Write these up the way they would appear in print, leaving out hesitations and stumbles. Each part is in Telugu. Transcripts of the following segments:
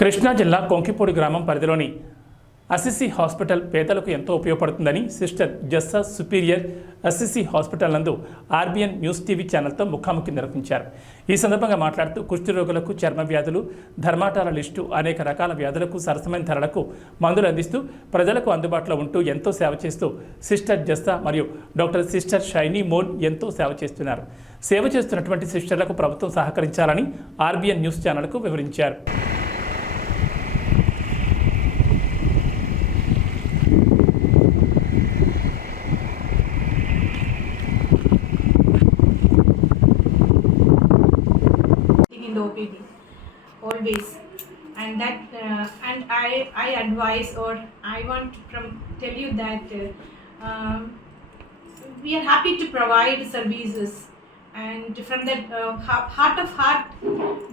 కృష్ణా జిల్లా కొంకిపూడి గ్రామం పరిధిలోని అసిసి హాస్పిటల్ పేదలకు ఎంతో ఉపయోగపడుతుందని sister Jassa superior Assisi hospital నందు ఆర్బిఎన్ న్యూస్ టీవీ ఛానల్తో ముఖాముఖి నిర్వహించారు. ఈ సందర్భంగా మాట్లాడుతూ కుష్టి రోగులకు చర్మ వ్యాధులు, ధర్మాటాల లిస్టు అనేక రకాల వ్యాధులకు సరసమైన ధరలకు మందులు అందిస్తూ ప్రజలకు అందుబాటులో ఉంటూ ఎంతో సేవ చేస్తూ సిస్టర్ జస్సా మరియు డాక్టర్ సిస్టర్ షైనీ మోన్ ఎంతో సేవ చేస్తున్నారు. సేవ చేస్తున్నటువంటి సిస్టర్లకు ప్రభుత్వం సహకరించాలని ఆర్బిఎన్ న్యూస్ ఛానల్కు వివరించారు. In the OPD always, and that and I advise, or I want to tell you that we are happy to provide services, and from that heart of heart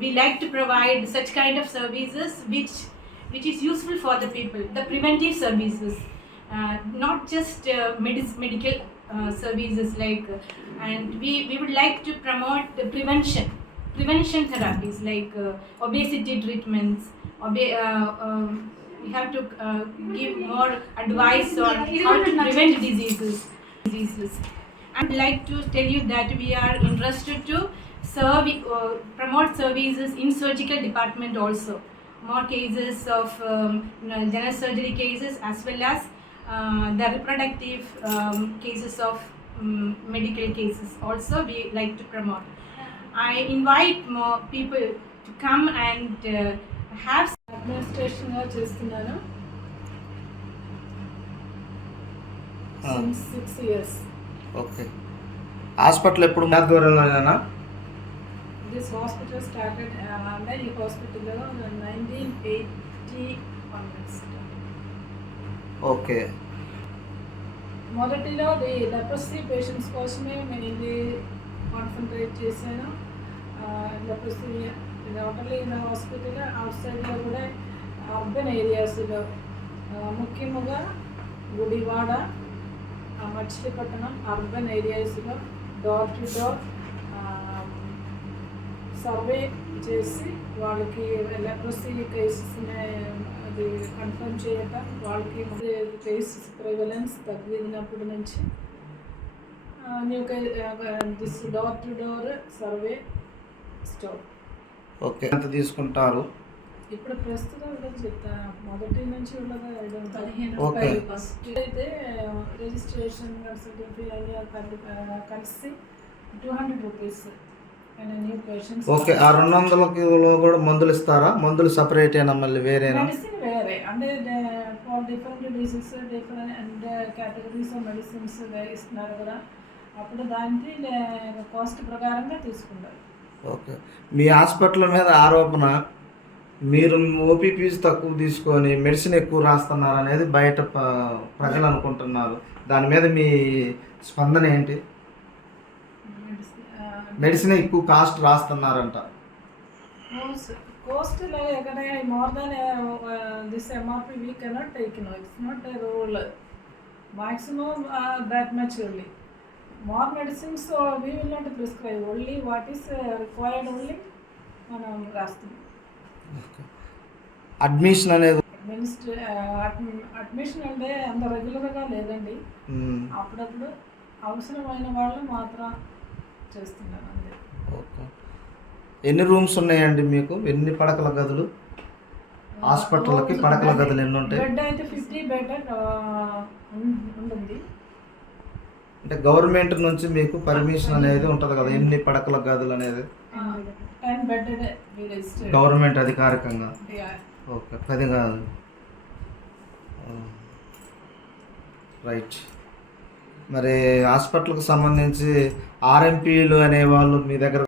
we like to provide such kind of services which is useful for the people, the preventive services, not just medical services like and we would like to promote the prevention therapies like obesity treatments. We have to give more advice on how to prevent diseases. I'd like to tell you that we are interested to serve, promote services in surgical department also. More cases of general surgery cases, as well as the reproductive cases of medical cases also we like to promote. I invite more people to come and have administration గా చేస్తున్నాను since 6 years. ఓకే. హాస్పిటల్ ఎప్పుడు ఆధ్వర్యంలోనేనా? This hospital started ఈ హాస్పిటల్ 1980 onwards. ఓకే. మొదటిలో లెప్రసీ పేషెంట్స్ కోసమే మెయిన్లీ కాన్సన్ట్రేట్ చేశాను. Leprosy not only in hospital, out సైడ్లో కూడా అర్బన్ ఏరియాస్లో ముఖ్యంగా గుడివాడ, మచిలీపట్నం అర్బన్ ఏరియాస్లో డోర్ టు డోర్ సర్వే చేసి వాళ్ళకి లెప్రసీ కేసెస్ని అది కన్ఫర్మ్ చేయటం, వాళ్ళకి కేసెస్ ప్రివలెన్స్ తగ్గినప్పటి నుంచి new this door to door survey stop. Okay. ఎంత తీసుకుంటారు? ఇప్పుడు ప్రస్తుతం ఉండదు చెప్తాను, మొదటి నుంచి ఉండదు. 15 ఓకే. రూపాయలు ఫస్ట్ అయితే రిజిస్ట్రేషన్ కలిసి 200 రూపీస్ న్యూ పేషెంట్స్. ఓకే. ఆ 200లో కూడా మందులు ఇస్తారా? మందులు సపరేట్ అయినా మళ్ళీ వేరేనా? మెడిసిన్ వేరే, అంటే for different diseases different and categories of medicines ఇస్తున్నారు కదా, అప్పుడు దానికి కాస్ట్ ప్రకారంగా తీసుకుంటారు. ఓకే. మీ హాస్పిటల్ మీద ఆరోపణ మీరు ఓపీ ఫీజు తక్కువ తీసుకొని మెడిసిన్ ఎక్కువ రాస్తున్నారు అనేది బయట ప్రజలు అనుకుంటున్నారు. దాని మీద మీ స్పందన ఏంటి? మెడిసిన్ ఎక్కువ cost రాస్తున్నారంట. Cost more than this MRP we cannot take, no, it's not a rule. Maximum that much only. More medicines we will not prescribe, only what is required only మనం రాస్తాం. అడ్మిషన్ అనేది అడ్మిషన్ అంటే అంత రెగ్యులర్గా లేదండి, అప్పుడప్పుడు అవసరమైన వాళ్ళు మాత్రం చేస్తున్నారు అంతే. ఓకే. ఎన్ని రూమ్స్ ఉన్నాయండి మీకు? ఎన్ని పడకల గదులు? హాస్పిటల్కి పడకల గదులు ఎన్ని ఉంటాయి? బెడ్ అయితే 50 బెడ్ ఉంటుంది. అంటే గవర్నమెంట్ నుంచి మీకు పర్మిషన్ అనేది ఉంటుంది కదా, ఎన్ని పడకల గదులు అనేది? 10 బెడ్ గవర్నమెంట్ అధికారికంగా. Yeah. ఓకే. 10 కాదు. రైట్. మరి హాస్పిటల్కి సంబంధించి ఆర్ఎంపీలు అనేవాళ్ళు మీ దగ్గర